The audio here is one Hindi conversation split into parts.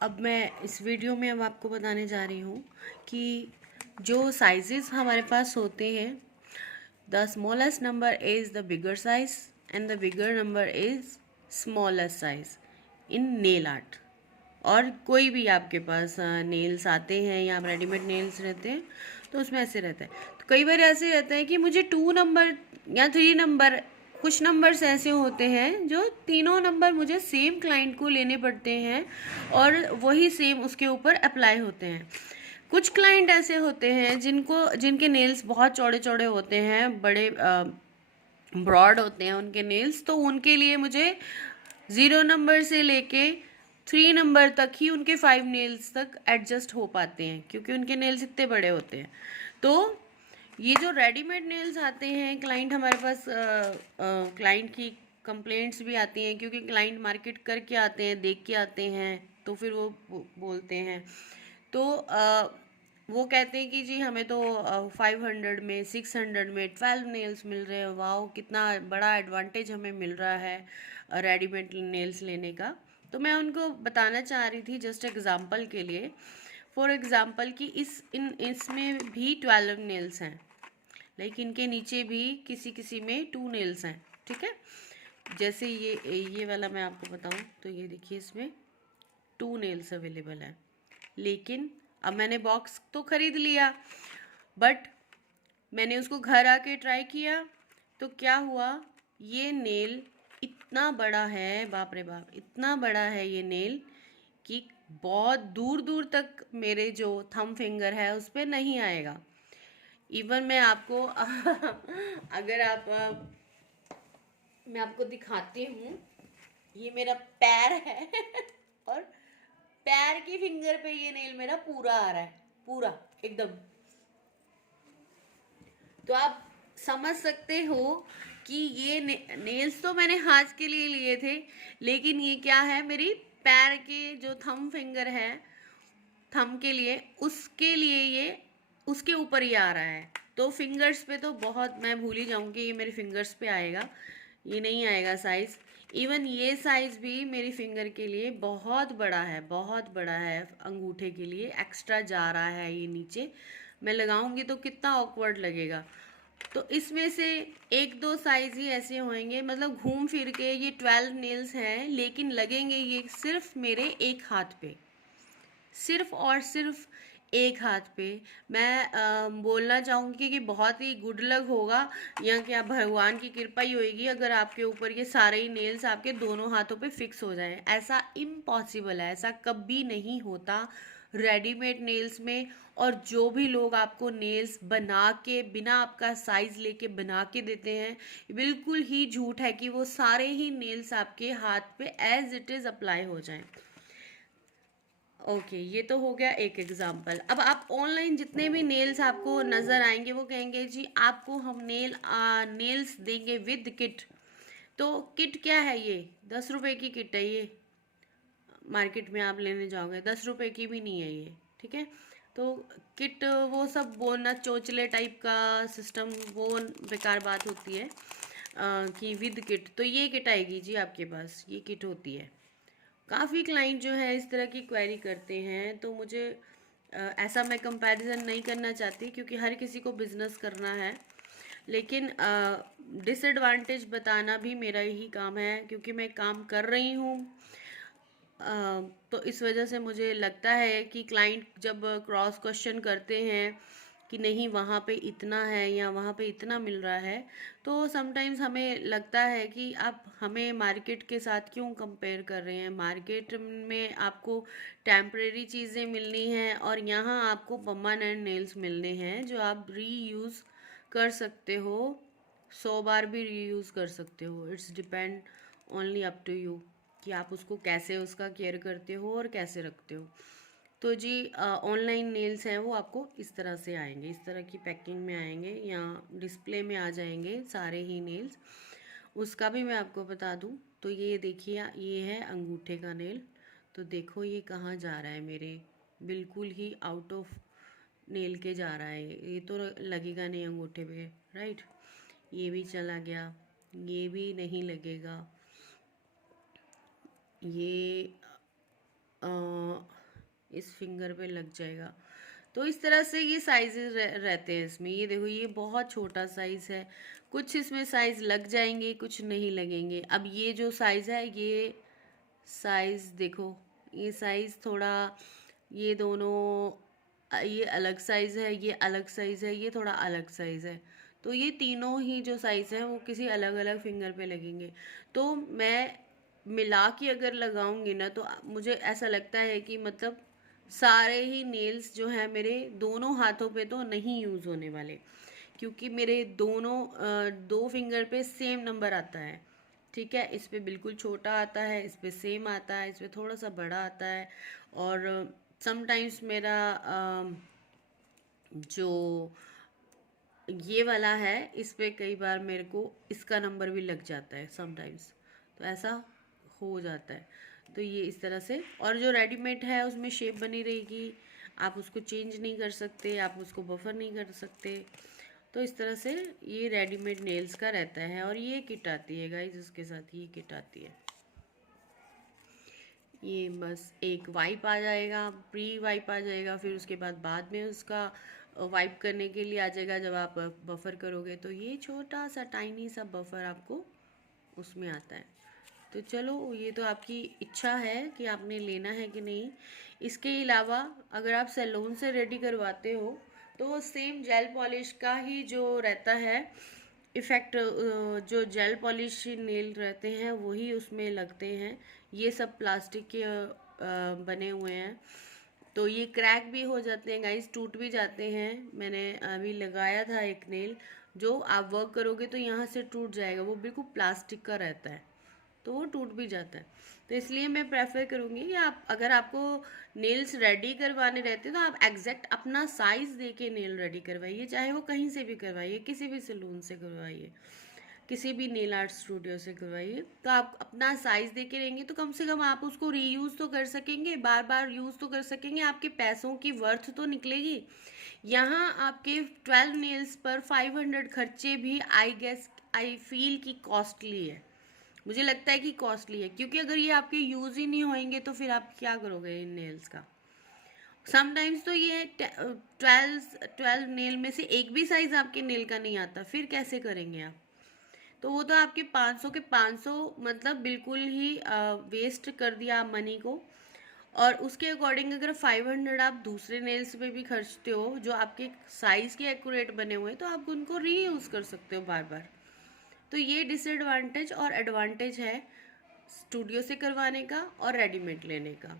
अब मैं इस वीडियो में अब आपको बताने जा रही हूँ कि जो साइजेस हमारे पास होते हैं, the smallest number is the bigger size and the bigger number is smallest size in nail art. और कोई भी आपके पास नेल्स आते हैं या रेडीमेड नेल्स रहते हैं तो उसमें ऐसे रहता है। तो कई बार ऐसे रहता है कि मुझे 2 नंबर या 3 नंबर, कुछ नंबर्स ऐसे होते हैं जो तीनों नंबर मुझे सेम क्लाइंट को लेने पड़ते हैं और वही सेम उसके ऊपर अप्लाई होते हैं। कुछ क्लाइंट ऐसे होते हैं जिनके नेल्स बहुत चौड़े चौड़े होते हैं, बड़े ब्रॉड होते हैं उनके नेल्स, तो उनके लिए मुझे 0 नंबर से लेके 3 नंबर तक ही उनके 5 नेल्स तक एडजस्ट हो पाते हैं क्योंकि उनके नेल्स इतने बड़े होते हैं। तो ये जो रेडीमेड नेल्स आते हैं, क्लाइंट हमारे पास क्लाइंट की कंप्लेंट्स भी आती हैं क्योंकि क्लाइंट मार्केट करके आते हैं, देख के आते हैं, तो फिर वो बोलते हैं। तो वो कहते हैं कि जी हमें तो 500 में, 600 में 12 नेल्स मिल रहे हैं। वाओ, कितना बड़ा एडवांटेज हमें मिल रहा है रेडीमेड नेल्स लेने का। तो मैं उनको बताना चाह रही थी जस्ट एग्जांपल के लिए, फॉर एग्जांपल कि इसमें भी 12 नेल्स हैं, लेकिन इनके नीचे भी किसी किसी में 2 नेल्स हैं। ठीक है, जैसे ये वाला मैं आपको बताऊं तो ये देखिए, इसमें 2 नेल्स अवेलेबल है। लेकिन अब मैंने बॉक्स तो खरीद लिया, बट मैंने उसको घर आके ट्राई किया तो क्या हुआ, ये नेल इतना बड़ा है, बाप रे बाप, इतना बड़ा है ये नेल कि बहुत दूर दूर तक मेरे जो थंब फिंगर है उस पर नहीं आएगा। इवन मैं आपको अगर आप मैं आपको दिखाती हूँ, ये मेरा पैर है और पैर की फिंगर पे ये नेल मेरा पूरा आ रहा है, पूरा एकदम। तो आप समझ सकते हो कि ये नेल्स तो मैंने हाथ के लिए लिए थे, लेकिन ये क्या है, मेरी पैर के जो थंब फिंगर है, थंब के लिए, उसके लिए ये उसके ऊपर ही आ रहा है। तो फिंगर्स पे तो बहुत, मैं भूल ही जाऊंगी ये मेरे फिंगर्स पे आएगा, ये नहीं आएगा साइज। इवन ये साइज भी मेरी फिंगर के लिए बहुत बड़ा है, बहुत बड़ा है, अंगूठे के लिए एक्स्ट्रा जा रहा है ये नीचे। मैं लगाऊंगी तो कितना ऑकवर्ड लगेगा। तो इसमें से 1-2 साइज ही ऐसे होंगे, मतलब घूम फिर के ये 12 नेल्स हैं, लेकिन लगेंगे ये सिर्फ मेरे एक हाथ पे, सिर्फ और सिर्फ एक हाथ पे। मैं बोलना चाहूँगी कि बहुत ही गुड लक होगा या क्या भगवान की कृपा ही होगी अगर आपके ऊपर ये सारे ही नेल्स आपके दोनों हाथों पे फिक्स हो जाएं। ऐसा इम्पॉसिबल है, ऐसा कभी नहीं होता रेडीमेड नेल्स में। और जो भी लोग आपको नेल्स बना के, बिना आपका साइज लेके बना के देते हैं, बिल्कुल ही झूठ है कि वो सारे ही नेल्स आपके हाथ पे एज इट इज़ अप्लाई हो जाएं। ओके, ये तो हो गया एक एग्जांपल। अब आप ऑनलाइन जितने भी नेल्स आपको नज़र आएंगे वो कहेंगे जी आपको हम नेल्स देंगे विद किट। तो किट क्या है, ये 10 रुपए की किट है ये, मार्केट में आप लेने जाओगे 10 रुपए की भी नहीं है ये। ठीक है, तो किट वो सब बोलना चोचले टाइप का सिस्टम, वो बेकार बात होती है कि विद किट। तो ये किट आएगी जी आपके पास, ये किट होती है। काफ़ी क्लाइंट जो है इस तरह की क्वेरी करते हैं, तो मुझे ऐसा मैं कंपैरिजन नहीं करना चाहती क्योंकि हर किसी को बिजनेस करना है, लेकिन डिसएडवांटेज बताना भी मेरा ही काम है क्योंकि मैं काम कर रही हूँ। तो इस वजह से मुझे लगता है कि क्लाइंट जब क्रॉस क्वेश्चन करते हैं कि नहीं वहाँ पे इतना है या वहाँ पे इतना मिल रहा है, तो समटाइम्स हमें लगता है कि आप हमें मार्केट के साथ क्यों कंपेयर कर रहे हैं। मार्केट में आपको टेम्परेरी चीज़ें मिलनी हैं और यहाँ आपको परमानेंट नेल्स मिलने हैं जो आप रीयूज़ कर सकते हो, 100 बार भी रीयूज़ कर सकते हो। It's depend only up to you कि आप उसको कैसे उसका केयर करते हो और कैसे रखते हो। तो जी ऑनलाइन नेल्स हैं वो आपको इस तरह से आएंगे, इस तरह की पैकिंग में आएंगे या डिस्प्ले में आ जाएंगे सारे ही नेल्स। उसका भी मैं आपको बता दूं तो ये देखिए, ये है अंगूठे का नेल। तो देखो ये कहाँ जा रहा है, मेरे बिल्कुल ही आउट ऑफ नेल के जा रहा है, ये तो लगेगा नहीं अंगूठे पे, राइट। ये भी चला गया, ये भी नहीं लगेगा, ये इस फिंगर पे लग जाएगा। तो इस तरह से ये साइजेस रहते हैं इसमें। ये देखो ये बहुत छोटा साइज है, कुछ इसमें साइज लग जाएंगे, कुछ नहीं लगेंगे। अब ये जो साइज है, ये साइज देखो, ये साइज थोड़ा, ये दोनों, ये अलग साइज है, ये अलग साइज है, ये थोड़ा अलग साइज है। तो ये तीनों ही जो साइज हैं वो किसी अलग अलग फिंगर पे लगेंगे। तो मैं मिला के अगर लगाऊंगी ना, तो मुझे ऐसा लगता है कि मतलब सारे ही नेल्स जो हैं मेरे दोनों हाथों पे तो नहीं यूज़ होने वाले, क्योंकि मेरे दोनों दो फिंगर पे सेम नंबर आता है। ठीक है, इस पे बिल्कुल छोटा आता है, इस पे सेम आता है, इस पे थोड़ा सा बड़ा आता है। और समटाइम्स मेरा जो ये वाला है, इस पे कई बार मेरे को इसका नंबर भी लग जाता है समटाइम्स। तो ऐसा हो जाता है। तो ये इस तरह से, और जो रेडीमेड है उसमें शेप बनी रहेगी, आप उसको चेंज नहीं कर सकते, आप उसको बफर नहीं कर सकते। तो इस तरह से ये रेडीमेड नेल्स का रहता है। और ये किट आती है गाइस, उसके साथ ये किट आती है। ये बस एक वाइप आ जाएगा, प्री वाइप आ जाएगा, फिर उसके बाद में उसका वाइप करने के लिए आ जाएगा जब आप बफर करोगे। तो ये छोटा सा टाइनी सा बफर आपको उसमें आता है। तो चलो, ये तो आपकी इच्छा है कि आपने लेना है कि नहीं। इसके अलावा अगर आप सैलून से रेडी करवाते हो तो सेम जेल पॉलिश का ही जो रहता है इफ़ेक्ट, जो जेल पॉलिश नेल रहते हैं वही उसमें लगते हैं। ये सब प्लास्टिक के बने हुए हैं, तो ये क्रैक भी हो जाते हैं गाइस, टूट भी जाते हैं। मैंने अभी लगाया था एक नेल, जो आप वर्क करोगे तो यहाँ से टूट जाएगा, वो बिल्कुल प्लास्टिक का रहता है, तो वो टूट भी जाता है। तो इसलिए मैं प्रेफर करूँगी कि आप, अगर आपको नेल्स रेडी करवाने रहते हैं तो आप एग्जैक्ट अपना साइज़ दे के नेल रेडी करवाइए, चाहे वो कहीं से भी करवाइए, किसी भी सैलून से करवाइए, किसी भी नेल आर्ट स्टूडियो से करवाइए। तो आप अपना साइज़ दे के रहेंगे तो कम से कम आप उसको रीयूज़ तो कर सकेंगे, बार बार यूज़ तो कर सकेंगे, आपके पैसों की वर्थ तो निकलेगी। यहाँ आपके 12 नेल्स पर 500 खर्चे भी आई फील की कॉस्टली है। मुझे लगता है कि कॉस्टली है, क्योंकि अगर ये आपके यूज़ ही नहीं होंगे तो फिर आप क्या करोगे इन नेल्स का। समटाइम्स तो ये 12 नेल में से एक भी साइज आपके नेल का नहीं आता, फिर कैसे करेंगे आप। तो वो तो आपके 500 के 500 मतलब बिल्कुल ही वेस्ट कर दिया आप मनी को। और उसके अकॉर्डिंग अगर 500 आप दूसरे नेल्स पे भी खर्चते हो जो आपके साइज़ के एक्यूरेट बने हुए हैं, तो आप उनको रीयूज़ कर सकते हो बार बार। तो ये डिसएडवांटेज और एडवांटेज है स्टूडियो से करवाने का और रेडीमेड लेने का।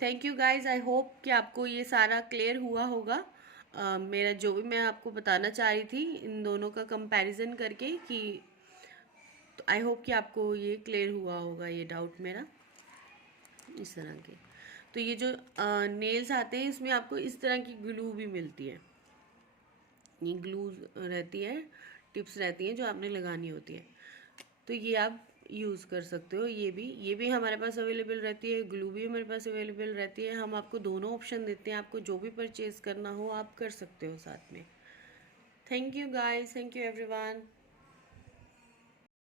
Thank you guys, I hope कि आपको ये सारा क्लियर हुआ होगा। मेरा जो भी मैं आपको बताना चाह रही थी इन दोनों का कंपैरिजन करके, कि तो आई होप कि आपको ये क्लियर हुआ होगा ये डाउट मेरा, इस तरह के। तो ये जो नेल्स आते हैं इसमें आपको इस तरह की ग्लू भी मिलती है, ये ग्लू रहती है, टिप्स रहती हैं जो आपने लगानी होती है। तो ये आप यूज़ कर सकते हो। ये भी हमारे पास अवेलेबल रहती है, ग्लू भी हमारे पास अवेलेबल रहती है। हम आपको दोनों ऑप्शन देते हैं, आपको जो भी परचेज़ करना हो आप कर सकते हो साथ में। Thank you guys, thank you everyone.